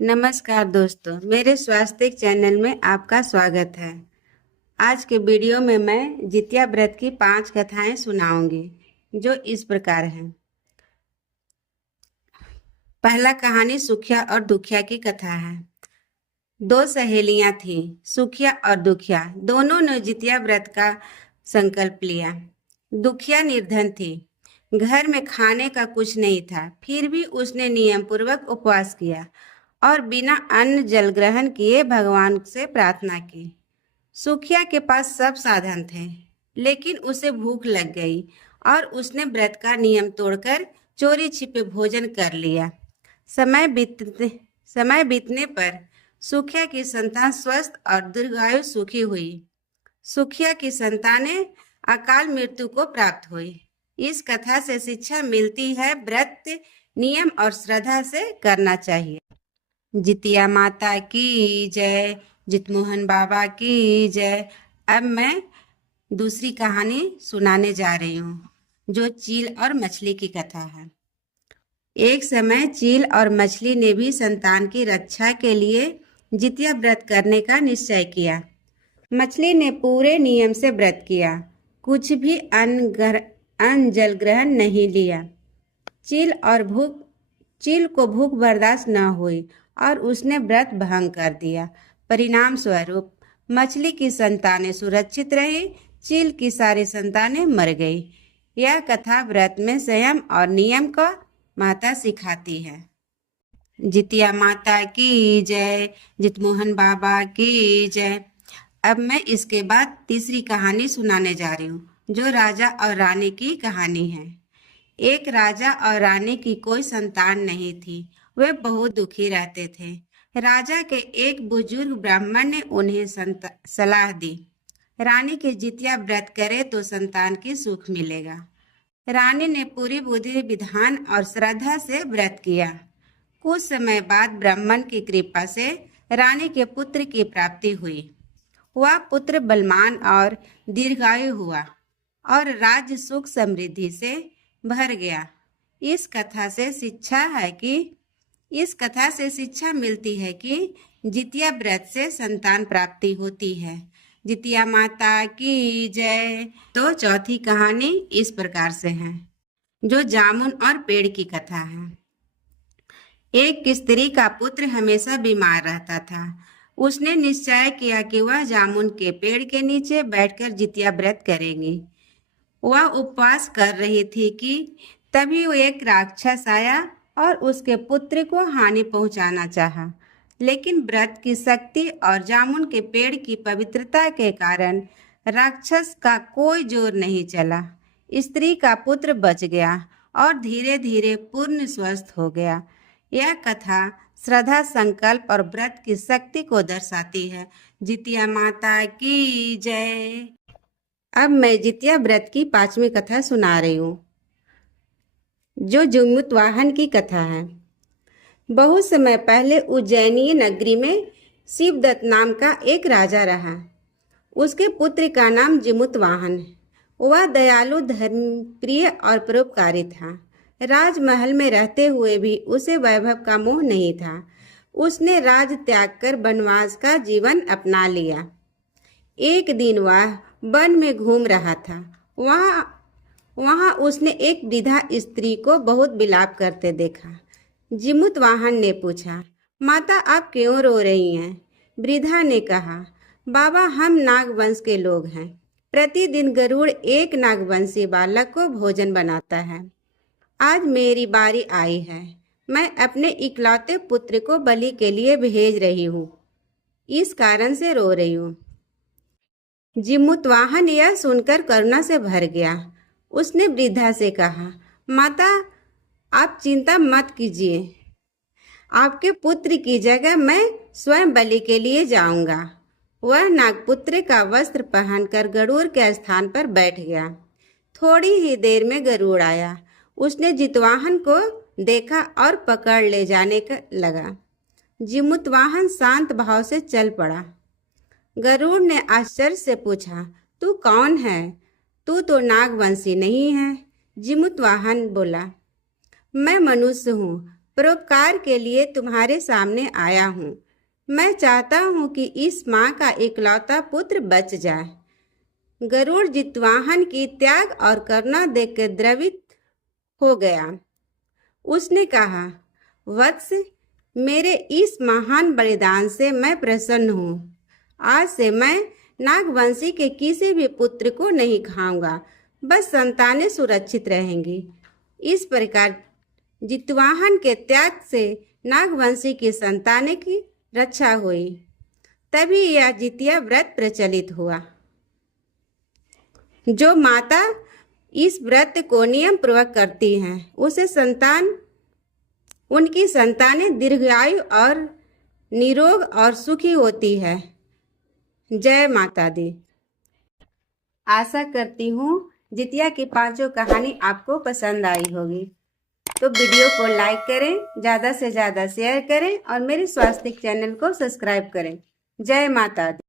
नमस्कार दोस्तों, मेरे स्वास्थ्य चैनल में आपका स्वागत है। आज के वीडियो में मैं जितिया व्रत की 5 कथाएं सुनाऊंगी जो इस प्रकार हैं। पहला कहानी सुखिया और दुखिया की कथा है। 2 सहेलियां थीं, सुखिया और दुखिया। दोनों ने जितिया व्रत का संकल्प लिया। दुखिया निर्धन थी, घर में खाने का कुछ नहीं था, फिर भी उसने नियम पूर्वक उपवास किया और बिना अन्न जल ग्रहण किए भगवान से प्रार्थना की। सुखिया के पास सब साधन थे, लेकिन उसे भूख लग गई और उसने व्रत का नियम तोड़कर चोरी छिपे भोजन कर लिया। समय बीतने पर सुखिया की संतान स्वस्थ और दीर्घायु सुखी हुई। सुखिया की संतानें अकाल मृत्यु को प्राप्त हुई। इस कथा से शिक्षा मिलती है, व्रत नियम और श्रद्धा से करना चाहिए। जितिया माता की जय, जितमोहन बाबा की जय। अब मैं दूसरी कहानी सुनाने जा रही हूँ, जो चील और मछली की कथा है। एक समय चील और मछली ने भी संतान की रक्षा के लिए जितिया व्रत करने का निश्चय किया। मछली ने पूरे नियम से व्रत किया, कुछ भी अन्न जल ग्रहण नहीं लिया। चील को भूख बर्दाश्त न हुई और उसने व्रत भंग कर दिया। परिणाम स्वरूप मछली की संतानें सुरक्षित रही, चील की सारी संतानें मर गई। यह कथा व्रत में संयम और नियम का महत्व सिखाती है। जितिया माता की जय, जितमोहन बाबा की जय। अब मैं इसके बाद तीसरी कहानी सुनाने जा रही हूँ, जो राजा और रानी की कहानी है। एक राजा और रानी की कोई संतान नहीं थी, वे बहुत दुखी रहते थे। राजा के एक बुजुर्ग ब्राह्मण ने उन्हें सलाह दी, रानी के जितिया व्रत करे तो संतान की सुख मिलेगा। रानी ने पूरी बुद्धि विधान और श्रद्धा से व्रत किया। कुछ समय बाद ब्राह्मण की कृपा से रानी के पुत्र की प्राप्ति हुई। वह पुत्र बलवान और दीर्घायु हुआ और राज्य सुख समृद्धि से भर गया। इस कथा से शिक्षा मिलती है कि जितिया व्रत से संतान प्राप्ति होती है। जितिया माता की जय। तो चौथी कहानी इस प्रकार से है, जो जामुन और पेड़ की कथा है। एक स्त्री का पुत्र हमेशा बीमार रहता था। उसने निश्चय किया कि वह जामुन के पेड़ के नीचे बैठकर जितिया व्रत करेगी। वह उपवास कर रही थी कि तभी एक राक्षस आया और उसके पुत्र को हानि पहुंचाना चाहा, लेकिन व्रत की शक्ति और जामुन के पेड़ की पवित्रता के कारण राक्षस का कोई जोर नहीं चला। स्त्री का पुत्र बच गया और धीरे धीरे पूर्ण स्वस्थ हो गया। यह कथा श्रद्धा, संकल्प और व्रत की शक्ति को दर्शाती है। जितिया माता की जय। अब मैं जितिया व्रत की 5वीं कथा सुना रही हूँ, जो जमुतवाहन की कथा है। बहुत समय पहले उज्जैनी नगरी में शिवदत्त नाम का एक राजा रहा। उसके पुत्र का नाम जमुतवाहन है। वह दयालु, धर्मप्रिय और परोपकारी था। राजमहल में रहते हुए भी उसे वैभव का मोह नहीं था। उसने राज त्याग कर वनवास का जीवन अपना लिया। एक दिन वह वन में घूम रहा था। वहाँ उसने एक वृद्धा स्त्री को बहुत विलाप करते देखा। जमुतवाहन ने पूछा, माता आप क्यों रो रही हैं? वृद्धा ने कहा, बाबा हम नागवंश के लोग हैं। प्रतिदिन गरुड़ एक नागवंशी बालक को भोजन बनाता है। आज मेरी बारी आई है। मैं अपने इकलौते पुत्र को बलि के लिए भेज रही हूँ, इस कारण से रो रही हूँ। जमुतवाहन यह सुनकर करुणा से भर गया। उसने वृद्धा से कहा, माता आप चिंता मत कीजिए, आपके पुत्र की जगह मैं स्वयं बलि के लिए जाऊंगा। वह नागपुत्र का वस्त्र पहनकर गरुड़ के स्थान पर बैठ गया। थोड़ी ही देर में गरुड़ आया। उसने जितवाहन को देखा और पकड़ ले जाने का लगा। जमुतवाहन शांत भाव से चल पड़ा। गरुड़ ने आश्चर्य से पूछा, तू कौन है? तू तो नागवंशी नहीं है। जमुतवाहन बोला, मैं मनुष्य हूँ, परोपकार के लिए तुम्हारे सामने आया हूँ। मैं चाहता हूँ कि इस माँ का इकलौता पुत्र बच जाए। गरुड़ जितवाहन की त्याग और करुणा देखकर द्रवित हो गया। उसने कहा, वत्स, मेरे इस महान बलिदान से मैं प्रसन्न हूँ। आज से मैं नागवंशी के किसी भी पुत्र को नहीं खाऊंगा, बस संतानें सुरक्षित रहेंगी। इस प्रकार जितवाहन के त्याग से नागवंशी की संतानें की रक्षा हुई। तभी यह जितिया व्रत प्रचलित हुआ। जो माता इस व्रत को नियम पूर्वक करती हैं, उनकी संतानें दीर्घायु और निरोग और सुखी होती है। जय माता दी। आशा करती हूँ जितिया की पांचों कहानी आपको पसंद आई होगी। तो वीडियो को लाइक करें, ज़्यादा से ज़्यादा शेयर करें और मेरे स्वास्तिक चैनल को सब्सक्राइब करें। जय माता दी।